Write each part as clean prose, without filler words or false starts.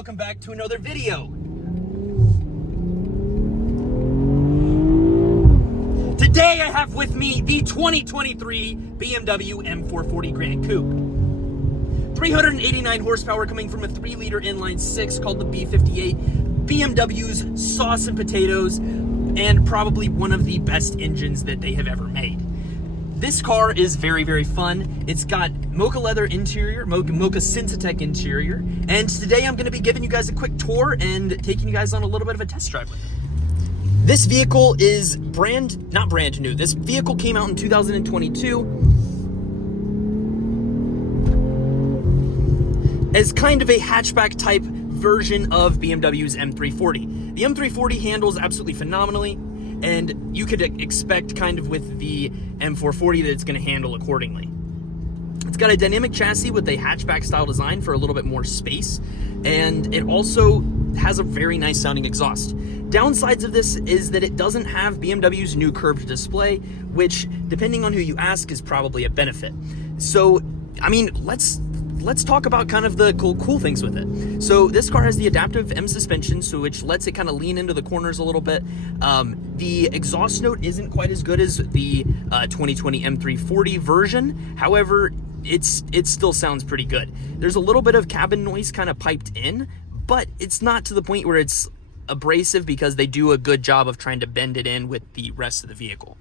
welcome back to another video. Today I have with me the 2023 BMW M440 Grancoupe. 389 horsepower coming from a 3-liter inline-6 called the B58. BMW's sauce and potatoes, and probably one of the best engines that they have ever made. This car is very, very fun. It's got mocha leather interior, mocha Synthetech interior, and today I'm gonna be giving you guys a quick tour and taking you guys on a little bit of a test drive with it. This vehicle is not brand new. This vehicle came out in 2022 as kind of a hatchback type version of BMW's M340. The M340 handles absolutely phenomenally, and you could expect kind of with the M440 that it's going to handle accordingly. It's got a dynamic chassis with a hatchback style design for a little bit more space, and it also has a very nice sounding exhaust. Downsides of this is that it doesn't have BMW's new curved display, which, depending on who you ask, is probably a benefit. So, I mean, let's talk about kind of the cool things with it. So this car has the adaptive M suspension, so which lets it kind of lean into the corners a little bit. The exhaust note isn't quite as good as the 2020 M340 version. However, it still sounds pretty good. There's a little bit of cabin noise kind of piped in, but it's not to the point where it's abrasive because they do a good job of trying to bend it in with the rest of the vehicle.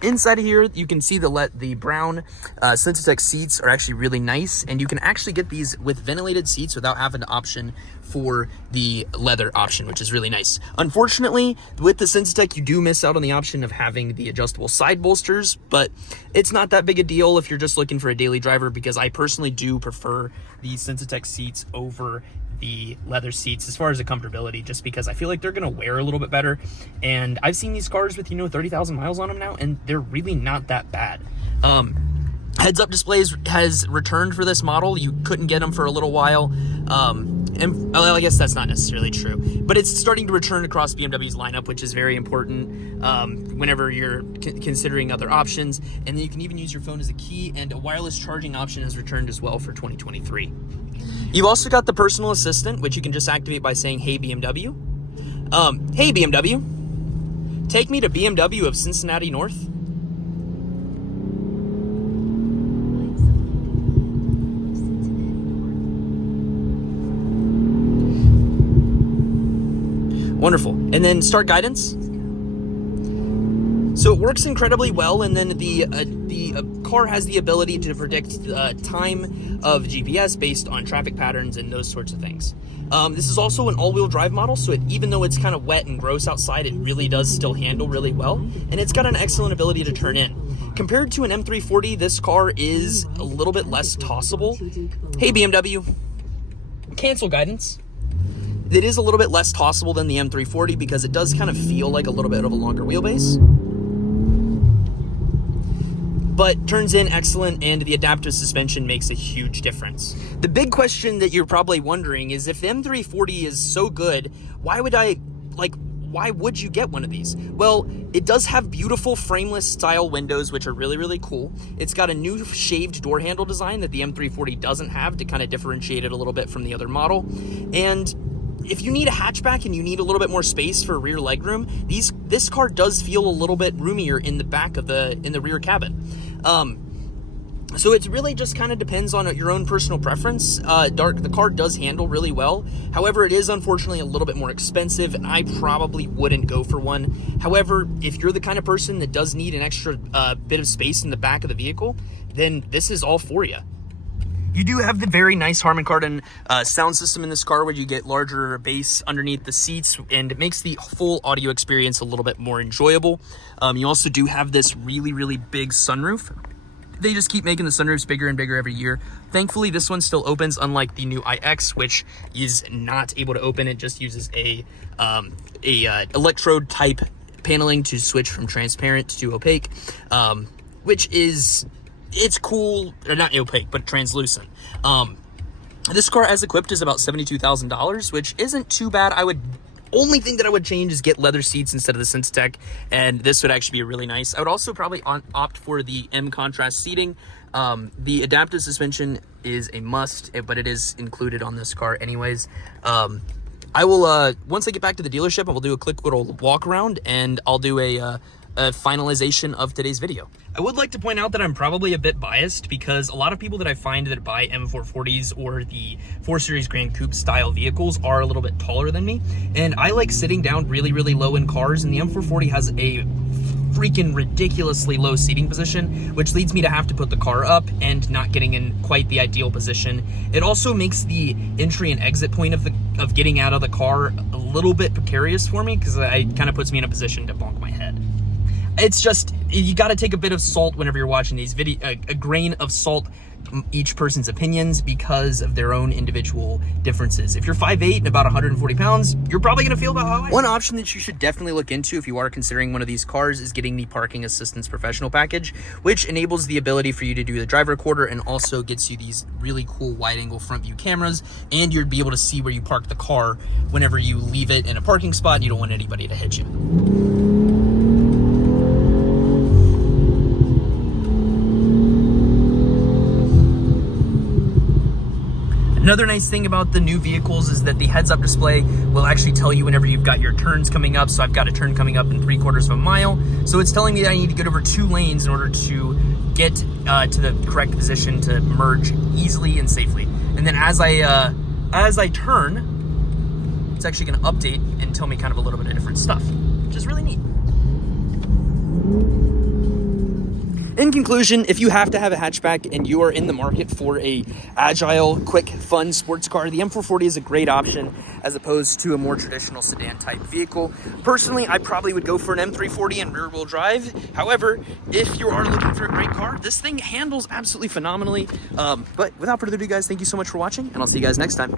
Inside of here, you can see the brown Synthetech seats are actually really nice, and you can actually get these with ventilated seats without having to option for the leather option, which is really nice. Unfortunately, with the Synthetech, you do miss out on the option of having the adjustable side bolsters, but it's not that big a deal if you're just looking for a daily driver, because I personally do prefer the Synthetech seats over the leather seats as far as the comfortability, just because I feel like they're gonna wear a little bit better. And I've seen these cars with 30,000 miles on them now, and they're really not that bad. Heads-up displays has returned for this model. You couldn't get them for a little while, and well, I guess that's not necessarily true, but it's starting to return across BMW's lineup, which is very important whenever you're considering other options. And then you can even use your phone as a key, and a wireless charging option has returned as well for 2023. You've also got the personal assistant, which you can just activate by saying, "Hey BMW, hey BMW, take me to BMW of Cincinnati North." Wonderful. And then start guidance. So it works incredibly well, and then the car has the ability to predict the time of GPS based on traffic patterns and those sorts of things. This is also an all-wheel drive model, so even though it's kind of wet and gross outside, it really does still handle really well, and it's got an excellent ability to turn in. Compared to an M340, this car is a little bit less tossable. Hey BMW, cancel guidance. It is a little bit less tossable than the M340 because it does kind of feel like a little bit of a longer wheelbase, but turns in excellent, and the adaptive suspension makes a huge difference. The big question that you're probably wondering is, if the M340 is so good, why would you get one of these? Well, it does have beautiful frameless style windows, which are really, really cool. It's got a new shaved door handle design that the M340 doesn't have to kind of differentiate it a little bit from the other model. And if you need a hatchback and you need a little bit more space for rear legroom, this car does feel a little bit roomier in the back of in the rear cabin. So it really just kind of depends on your own personal preference. The car does handle really well. However, it is unfortunately a little bit more expensive, and I probably wouldn't go for one. However, if you're the kind of person that does need an extra bit of space in the back of the vehicle, then this is all for you. You do have the very nice Harman Kardon sound system in this car, where you get larger bass underneath the seats, and it makes the full audio experience a little bit more enjoyable. You also do have this really, really big sunroof. They just keep making the sunroofs bigger and bigger every year. Thankfully, this one still opens, unlike the new iX, which is not able to open. It just uses a electrode type paneling to switch from transparent to opaque, which is... it's cool, or not opaque, but translucent. This car as equipped is about $72,000, which isn't too bad. I would Only thing that I would change is get leather seats instead of the Synthetech, and this would actually be really nice. I would also probably opt for the M contrast seating. The adaptive suspension is a must, but it is included on this car anyways. I will, once I get back to the dealership, I will do a quick little walk around, and I'll do a finalization of today's video. I would like to point out that I'm probably a bit biased because a lot of people that I find that buy M440s or the 4 Series Grancoupe style vehicles are a little bit taller than me, and I like sitting down really, really low in cars, and the M440 has a freaking ridiculously low seating position, which leads me to have to put the car up and not getting in quite the ideal position. It also makes the entry and exit point of getting out of the car a little bit precarious for me because it kind of puts me in a position to bonk my head. It's just, you got to take a bit of salt whenever you're watching these videos, a grain of salt, each person's opinions because of their own individual differences. If you're 5'8" and about 140 pounds, you're probably going to feel about how I am. One option that you should definitely look into if you are considering one of these cars is getting the Parking Assistance Professional Package, which enables the ability for you to do the driver recorder and also gets you these really cool wide-angle front view cameras, and you'll be able to see where you park the car whenever you leave it in a parking spot and you don't want anybody to hit you. Another nice thing about the new vehicles is that the heads-up display will actually tell you whenever you've got your turns coming up. So I've got a turn coming up in 3/4 of a mile. So it's telling me that I need to get over 2 lanes in order to get to the correct position to merge easily and safely. And then as I turn, it's actually going to update and tell me kind of a little bit of different stuff, which is really neat. In conclusion, if you have to have a hatchback and you are in the market for a agile, quick, fun sports car, the M440 is a great option as opposed to a more traditional sedan type vehicle. Personally, I probably would go for an M340 and rear wheel drive. However, if you are looking for a great car, this thing handles absolutely phenomenally. But without further ado, guys, thank you so much for watching, and I'll see you guys next time.